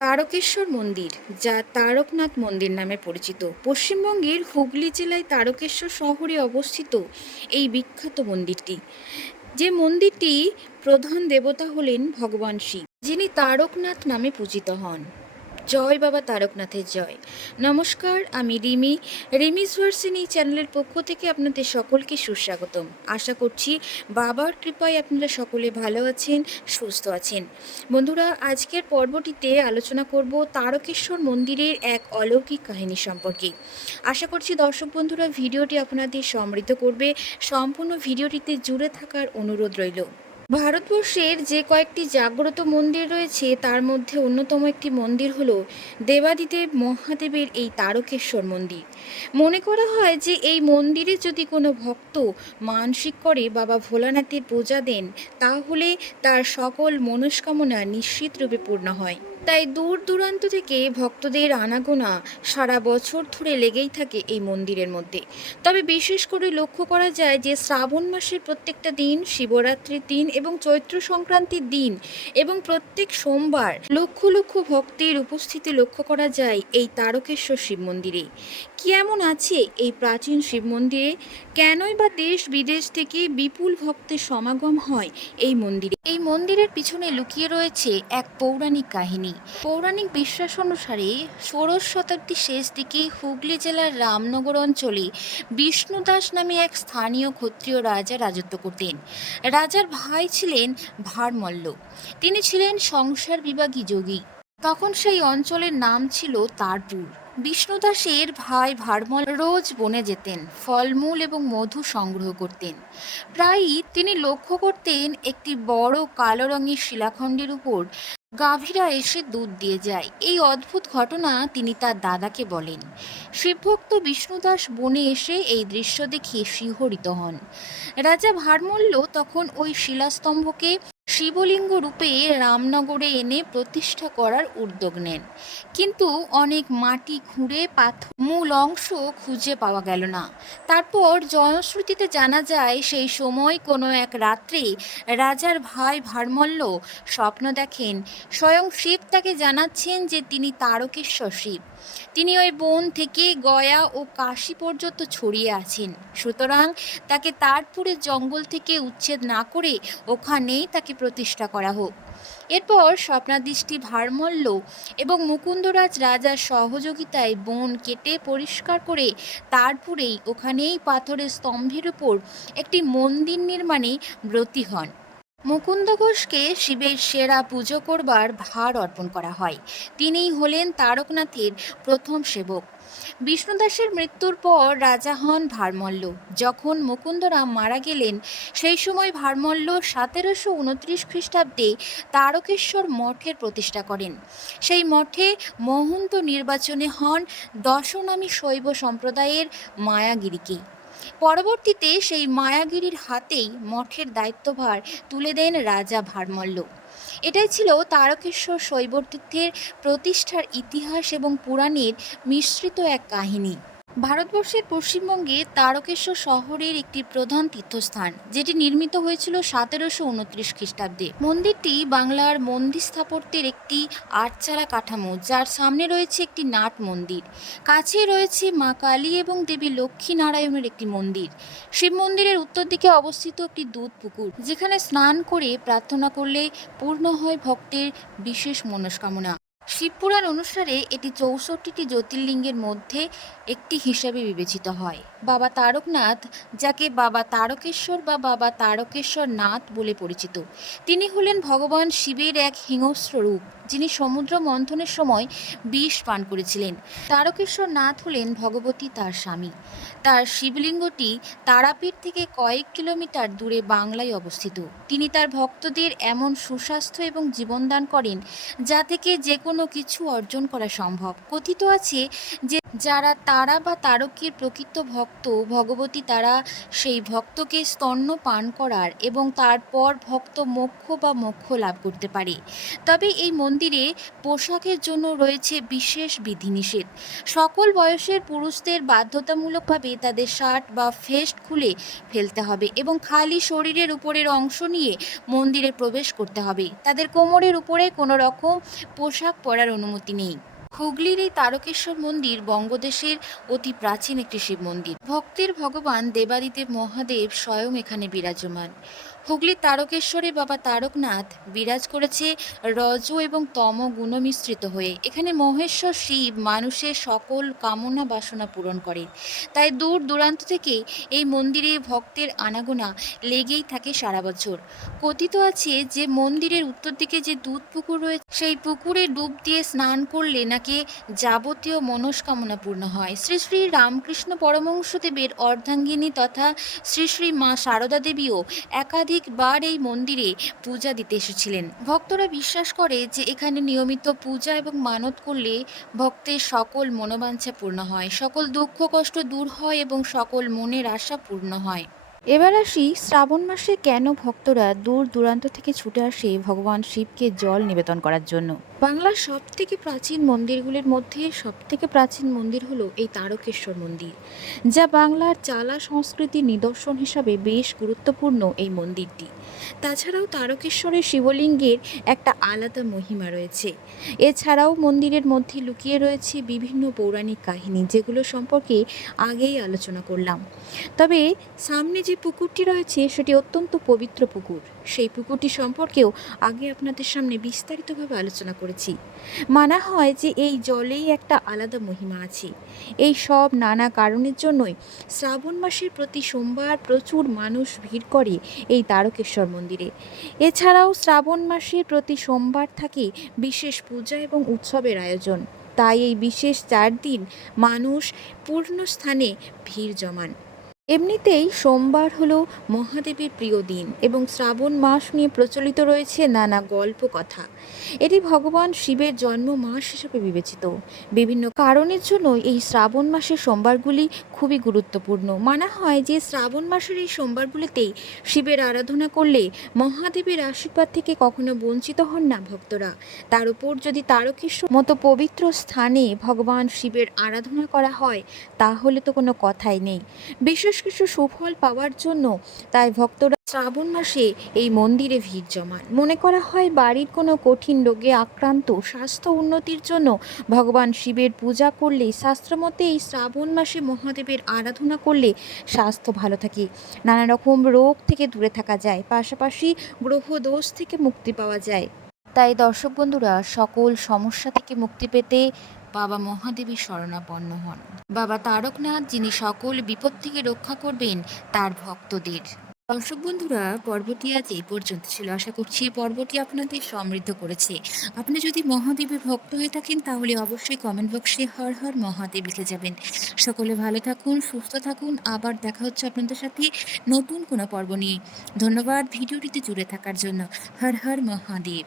তারকেশ্বর মন্দির, যা তারকনাথ মন্দির নামে পরিচিত। পশ্চিমবঙ্গের হুগলি জেলায় তারকেশ্বর শহরে অবস্থিত এই বিখ্যাত মন্দিরটি। যে মন্দিরটি প্রধান দেবতা হলেন ভগবান শিব, যিনি তারকনাথ নামে পূজিত হন। জয় বাবা তারকনাথের জয়। নমস্কার, আমি রিমি। রিমিস ভার্সিনি চ্যানেলের পক্ষ থেকে আপনাদের সকলকে সুস্বাগতম। আশা করছি বাবার কৃপায় আপনারা সকলে ভালো আছেন, সুস্থ আছেন। বন্ধুরা, আজকের পর্বটিতে আলোচনা করব তারকেশ্বর মন্দিরের এক অলৌকিক কাহিনী সম্পর্কে। আশা করছি দর্শক বন্ধুরা, ভিডিওটি আপনাদের সমৃদ্ধ করবে। সম্পূর্ণ ভিডিওটিতে জুড়ে থাকার অনুরোধ রইল। ভারতবর্ষের যে কয়েকটি জাগ্রত মন্দির রয়েছে, তার মধ্যে অন্যতম একটি মন্দির হল দেবাদিদেব মহাদেবের এই তারকেশ্বর মন্দির। মনে করা হয় যে এই মন্দিরে যদি কোনো ভক্ত মানসিক করে, বাবা ভোলানাথের পূজা দেন, তাহলে তার সকল মনস্কামনা নিশ্চিতরূপে পূর্ণ হয়। তাই দূর দূরান্ত থেকে ভক্তদের আনাগোনা সারা বছর ধরে লেগেই থাকে এই মন্দিরের মধ্যে। তবে বিশেষ করে লক্ষ্য করা যায় যে শ্রাবণ মাসের প্রত্যেকটা দিন, শিবরাত্রির দিন এবং চৈত্র সংক্রান্তির দিন এবং প্রত্যেক সোমবার লক্ষ লক্ষ ভক্তের উপস্থিতি লক্ষ্য করা যায় এই তারকেশ্বর শিব মন্দিরে। কি এমন আছে এই প্রাচীন শিব মন্দিরে? কেনই বা দেশ বিদেশ থেকে বিপুল ভক্তের সমাগম হয় এই মন্দিরে? এই মন্দিরের পিছনে লুকিয়ে রয়েছে এক পৌরাণিক কাহিনী। পৌরাণিক বিশ্বাস অনুসারে ষোড়শ শতাব্দীর শেষ দিকে হুগলি জেলার রামনগর অঞ্চলে বিষ্ণুদাস নামে এক স্থানীয় ক্ষত্রিয় রাজা রাজত্ব করতেন। রাজার ভাই ছিলেন ভারমল্ল। তিনি ছিলেন সংসার বিভাগী যোগী। তখন সেই অঞ্চলের নাম ছিল তারপুর। বিষ্ণুদাসের ভাই ভারমল রোজ বনে যেতেন, ফলমূল এবং মধু সংগ্রহ করতেন। প্রায়ই তিনি লক্ষ্য করতেন একটি বড় কালো রঙের শিলাখণ্ডের উপর গাভীরা এসে দুধ দিয়ে যায়। এই অদ্ভুত ঘটনা তিনি তার দাদাকে বলেন। শিবভক্ত বিষ্ণুদাস বনে এসে এই দৃশ্য দেখে শিহরিত হন। রাজা ভারমল্য তখন ওই শিলাস্তম্ভকে শিবলিঙ্গ রূপে রামনগরে এনে প্রতিষ্ঠা করার উদ্যোগ নেন। কিন্তু অনেক মাটি খুঁড়ে পাথর মূল অংশ খুঁজে পাওয়া গেল না। তারপর জনশ্রুতিতে জানা যায়, সেই সময় কোনো এক রাত্রে রাজার ভাই ভারমল্ল স্বপ্ন দেখেন। স্বয়ং শিব তাকে জানাচ্ছেন যে তিনি তারকেশ্বর শিব। তিনি ওই বন থেকে গয়া ও কাশী পর্যন্ত ছড়িয়ে আছেন। সুতরাং তাকে তারপুরের জঙ্গল থেকে উচ্ছেদ না করে ওখানেই তাকে প্রতিষ্ঠা করা হোক। এরপর স্বপ্নাদৃষ্টি ভারমল্য এবং মুকুন্দরাজ রাজার সহযোগিতায় বন কেটে পরিষ্কার করে তারপরেই ওখানেই পাথরের স্তম্ভের উপর একটি মন্দির নির্মাণে ব্রতী হন। মুকুন্দ ঘোষকে শিবের সেরা পুজো করবার ভার অর্পণ করা হয়। তিনিই হলেন তারকনাথের প্রথম সেবক। বিষ্ণুদাসের মৃত্যুর পর রাজা হন ভারমল্ল। যখন মুকুন্দরাম মারা গেলেন, সেই সময় ভারমল্ল সতেরোশো উনত্রিশ খ্রিস্টাব্দে তারকেশ্বর মঠের প্রতিষ্ঠা করেন। সেই মঠে মহন্ত নির্বাচনে হন দশনামী শৈব সম্প্রদায়ের মায়াগিরিকে। পরবর্তীতে সেই মায়াগিরির হাতেই মঠের দায়িত্বভার তুলে দেন রাজা ভারমল্ল। এটাই ছিল তারকেশ্বর শৈবতীর্থের প্রতিষ্ঠার ইতিহাস এবং পুরাণের মিশ্রিত এক কাহিনী। ভারতবর্ষের পশ্চিমবঙ্গে তারকেশ্বর শহরের একটি প্রধান তীর্থস্থান, যেটি নির্মিত হয়েছিল সতেরোশো উনত্রিশ খ্রিস্টাব্দে। মন্দিরটি বাংলার মন্দির স্থাপত্যের একটি আটচালা কাঠামো, যার সামনে রয়েছে একটি নাট মন্দির। কাছে রয়েছে মা কালী এবং দেবী লক্ষ্মী নারায়ণের একটি মন্দির। শিব মন্দিরের উত্তর দিকে অবস্থিত একটি দুধ পুকুর, যেখানে স্নান করে প্রার্থনা করলে পূর্ণ হয় ভক্তের বিশেষ মনস্কামনা। শিবপুরাণ অনুসারে এটি চৌষট্টিটি জ্যোতির্লিঙ্গের মধ্যে একটি হিসাবে বিবেচিত হয়। বাবা তারকনাথ, যাকে বাবা তারকেশ্বর বা বাবা তারকেশ্বর নাথ বলে পরিচিত। তিনি হলেন ভগবান শিবের এক হিংস্র রূপ, যিনি সমুদ্র মন্থনের সময় বিষ পান করেছিলেন। তারকেশ্বর নাথ হলেন ভগবতী তার স্বামী। তার শিবলিঙ্গটি তারাপীঠ থেকে কয়েক কিলোমিটার দূরে বাংলায় অবস্থিত। তিনি তার ভক্তদের এমন সুস্বাস্থ্য এবং জীবনদান করেন, যা থেকে যে কোনো কিছু অর্জন করা সম্ভব। কথিত আছে যে যারা তারা বা তারকের প্রকৃত ভক্ত, ভগবতী তারা সেই ভক্তকে স্তন্য পান করার এবং তারপর ভক্ত মোক্ষ বা মোক্ষ লাভ করতে পারে। তবে এই মন্দিরে পোশাকের জন্য রয়েছে বিশেষ বিধিনিষেধ। সকল বয়সের পুরুষদের বাধ্যতামূলকভাবে তাদের শার্ট বা ফেস্ট খুলে ফেলতে হবে এবং খালি শরীরের উপরের অংশ নিয়ে মন্দিরে প্রবেশ করতে হবে। তাদের কোমরের উপরে কোনো রকম পোশাক পরার অনুমতি নেই। হুগলির এই তারকেশ্বর মন্দির বঙ্গদেশের অতি প্রাচীন একটি শিব মন্দির। ভক্তের ভগবান দেবাদিদেব মহাদেব স্বয়ং এখানে বিরাজমান। হুগলির তারকেশ্বরে বাবা তারকনাথ বিরাজ করেছে রজ এবং তম গুণমিশ্রিত হয়ে। এখানে মহেশ্বর শিব মানুষের সকল কামনা বাসনা পূরণ করে তাই দূর দূরান্ত থেকে এই মন্দিরে ভক্তের আনাগোনা লেগেই থাকে সারা বছর। কথিত আছে যে মন্দিরের উত্তর দিকে যে দুধ পুকুর রয়েছে সেই পুকুরে ডুব দিয়ে স্নান করলে নাকি যাবতীয় মনস্কামনা পূর্ণ হয়। শ্রী শ্রী রামকৃষ্ণ পরমহংসদেবের অর্ধাঙ্গিনী তথা শ্রী শ্রী মা সারদা দেবীও একাধিকবার এই মন্দিরে পূজা দিতে এসেছিলেন। ভক্তরা বিশ্বাস করে যে এখানে নিয়মিত পূজা এবং মানত করলে ভক্তের সকল মনোবাঞ্ছা পূর্ণ হয়, সকল দুঃখ কষ্ট দূর হয় এবং সকল মনের আশা পূর্ণ হয়। এবার আসি শ্রাবণ মাসে কেন ভক্তরা দূর দূরান্ত থেকে ছুটে আসে ভগবান শিবকে জল নিবেদন করার জন্য? বাংলার সব থেকে প্রাচীন মন্দিরগুলির মধ্যে সব থেকে প্রাচীন মন্দির হল এই তারকেশ্বর মন্দির, যা বাংলার চালা সংস্কৃতির নিদর্শন হিসাবে বেশ গুরুত্বপূর্ণ এই মন্দিরটি। তাছাড়াও তারকেশ্বরের শিবলিঙ্গের একটা আলাদা মহিমা রয়েছে। এছাড়াও মন্দিরের মধ্যে লুকিয়ে রয়েছে বিভিন্ন পৌরাণিক কাহিনী, যেগুলো সম্পর্কে আগেই আলোচনা করলাম। তবে সামনে যে পুকুরটি রয়েছে, সেটি অত্যন্ত পবিত্র পুকুর। সেই পুকুরটি সম্পর্কেও আগে আপনাদের সামনে বিস্তারিতভাবে আলোচনা করেছি। মানা হয় যে এই জলেই একটা আলাদা মহিমা আছে। এই সব নানা কারণের জন্যই শ্রাবণ মাসের প্রতি সোমবার প্রচুর মানুষ ভিড় করে এই তারকেশ্বর মন্দিরে। এছাড়াও শ্রাবণ মাসের প্রতি সোমবার থাকে বিশেষ পূজা এবং উৎসবের আয়োজন। তাই এই বিশেষ চার দিন মানুষ পূর্ণ স্থানে ভিড় জমান। এমনিতেই সোমবার হলো মহাদেবের প্রিয় দিন এবং শ্রাবণ মাস নিয়ে প্রচলিত রয়েছে নানা গল্প কথা এটি ভগবান শিবের জন্ম মাস হিসেবে বিবেচিত। বিভিন্ন কারণের জন্য এই শ্রাবণ মাসের সোমবারগুলি খুবই গুরুত্বপূর্ণ। মানা হয় যে শ্রাবণ মাসের এই সোমবারগুলিতেই শিবের আরাধনা করলে মহাদেবের আশীর্বাদ থেকে কখনো বঞ্চিত হন না ভক্তরা। তার উপর যদি তারকেশ্বর মতো পবিত্র স্থানে ভগবান শিবের আরাধনা করা হয়, তাহলে তো কোনো কথাই নেই। বিশেষ কিছু সুফল পাওয়ার জন্য তাই ভক্তরা শ্রাবণ মাসে এই মন্দিরে ভিড় জমান। মনে করা হয় বাড়ির কোনো কঠিন রোগে আক্রান্ত, স্বাস্থ্য উন্নতির জন্য ভগবান শিবের পূজা করলে, শাস্ত্রমতে এই শ্রাবণ মাসে মহাদেবের আরাধনা করলে স্বাস্থ্য ভালো থাকে। নানা রকম রোগ থেকে দূরে থাকা যায়, পাশাপাশি গ্রহ দোষ থেকে মুক্তি পাওয়া যায়। তাই দর্শক বন্ধুরা, সকল সমস্যা থেকে মুক্তি পেতে বাবা মহাদেবের শরণাপন্ন হন। বাবা তারকনাথ, যিনি সকল বিপদ থেকে রক্ষা করবেন, তার ভক্তদের। দর্শক বন্ধুরা, পর্বটি আজ এই পর্যন্ত ছিল। আশা করছি এই পর্বটি আপনাদের সমৃদ্ধ করেছে। আপনি যদি মহাদেবের ভক্ত হয়ে থাকেন, তাহলে অবশ্যই কমেন্ট বক্সে হর হর মহাদেব লিখে যাবেন। সকলে ভালো থাকুন, সুস্থ থাকুন। আবার দেখা হচ্ছে আপনাদের সাথে নতুন কোনো পর্ব নিয়ে। ধন্যবাদ ভিডিওটিতে জুড়ে থাকার জন্য। হর হর মহাদেব।